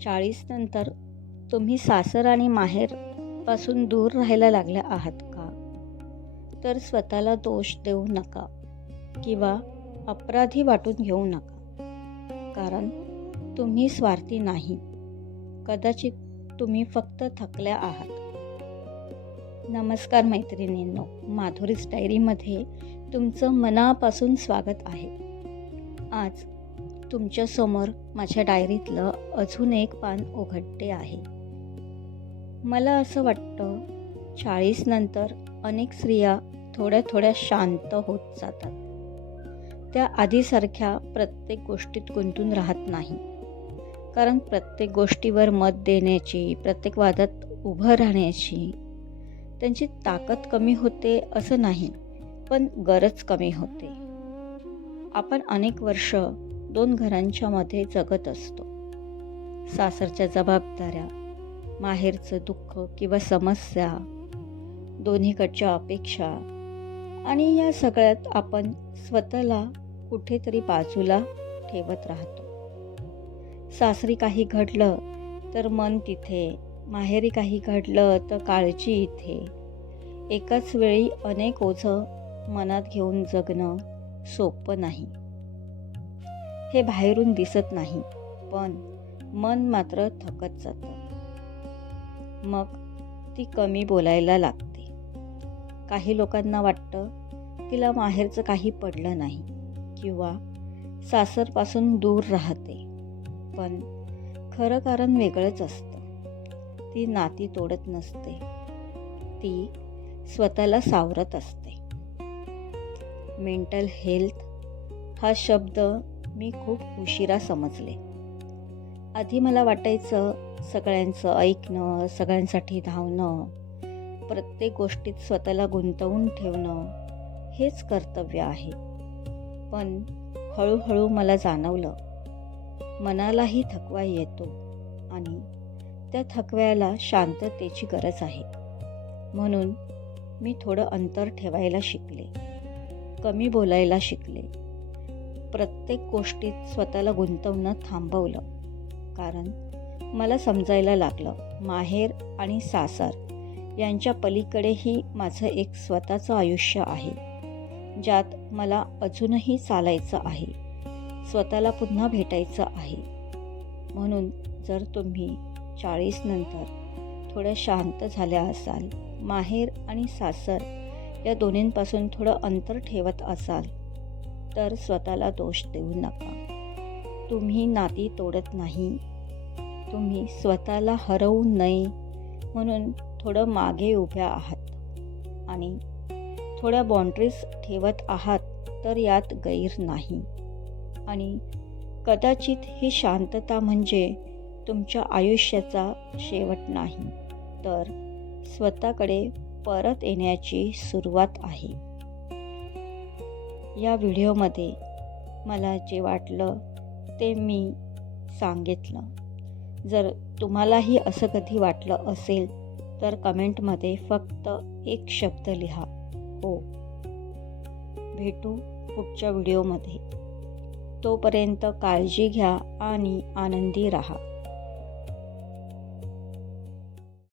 40 नंतर तुम्ही सासर आणि माहेर पासून दूर राहायला लागल्या आहात का? तर स्वतःला दोष देऊ नका किंवा अपराधी वाटून घेऊ नका. कारण तुम्ही स्वार्थी नाही. कदाचित तुम्ही फक्त थकल्या आहात. नमस्कार मैत्रिणींनो, माधुरीज डायरीमध्ये तुमचं मनापासून स्वागत आहे. आज तुमच्यासमोर माझ्या डायरीतलं अजून एक पान उघडते आहे. मला असं वाटतं 40 नंतर अनेक स्त्रिया थोड्या थोड्या शांत होत जातात. त्या आधीसारख्या प्रत्येक गोष्टीत गुंतून राहत नाही. कारण प्रत्येक गोष्टीवर मत देण्याची, प्रत्येक वादात उभं राहण्याची त्यांची ताकद कमी होते असं नाही, पण गरज कमी होते. आपण अनेक वर्ष 2 घरांच्या मध्ये जगत असतो. सासरच्या जबाबदाऱ्या, माहेरचं दुःख किंवा समस्या, दोन्हीकडच्या अपेक्षा आणि या सगळ्यात आपण स्वतःला कुठेतरी बाजूला ठेवत राहतो. सासरी काही घडलं तर मन तिथे, माहेरी काही घडलं तर काळजी इथे. एकाच वेळी अनेक ओझं मनात घेऊन जगणं सोपं नाही. हे बाहेरून दिसत नाही, पण मन मात्र थकत जातं. मग ती कमी बोलायला लागते. काही लोकांना वाटतं तिला माहेरचं काही पडलं नाही किंवा सासरपासून दूर राहते, पण खरं कारण वेगळंच असतं. ती नाती तोडत नसते, ती स्वतःला सावरत असते. मेंटल हेल्थ हा शब्द मी खूप उशिरा समजले. आधी मला वाटायचं सगळ्यांचं ऐकणं, सगळ्यांसाठी धावणं, प्रत्येक गोष्टीत स्वतःला गुंतवून ठेवणं हेच कर्तव्य आहे. पण हळूहळू मला जाणवलं, मनालाही थकवा येतो आणि त्या थकव्याला शांततेची गरज आहे. म्हणून मी थोडं अंतर ठेवायला शिकले, कमी बोलायला शिकले, प्रत्येक गोष्टीत स्वतःला गुंतवणं थांबवलं. कारण मला समजायला लागलं, माहेर आणि सासर यांच्या पलीकडेही माझं एक स्वतःचं आयुष्य आहे, ज्यात मला अजूनही चालायचं आहे, स्वतःला पुन्हा भेटायचं आहे. म्हणून जर तुम्ही 40 नंतर थोड्या शांत झाल्या असाल, माहेर आणि सासर या दोन्हींपासून थोडं अंतर ठेवत असाल, तर स्वतःला दोष देऊ नका. तुम्ही नाती तोडत नाही, तुम्ही स्वतःला हरवू नये म्हणून थोडं मागे उभ्या आहात आणि थोड्या बाउंड्रीज ठेवत आहात, तर यात गैर नाही. आणि कदाचित ही शांतता म्हणजे तुमच्या आयुष्याचा शेवट नाही, तर स्वतःकडे परत येण्याची सुरुवात आहे. या व्हिडिओमध्ये मला जे वाटलं ते मी सांगितलं. जर तुम्हालाही असं कधी वाटलं असेल तर कमेंटमध्ये फक्त एक शब्द लिहा, हो. भेटू पुढच्या व्हिडिओमध्ये. तोपर्यंत काळजी घ्या आणि आनंदी राहा.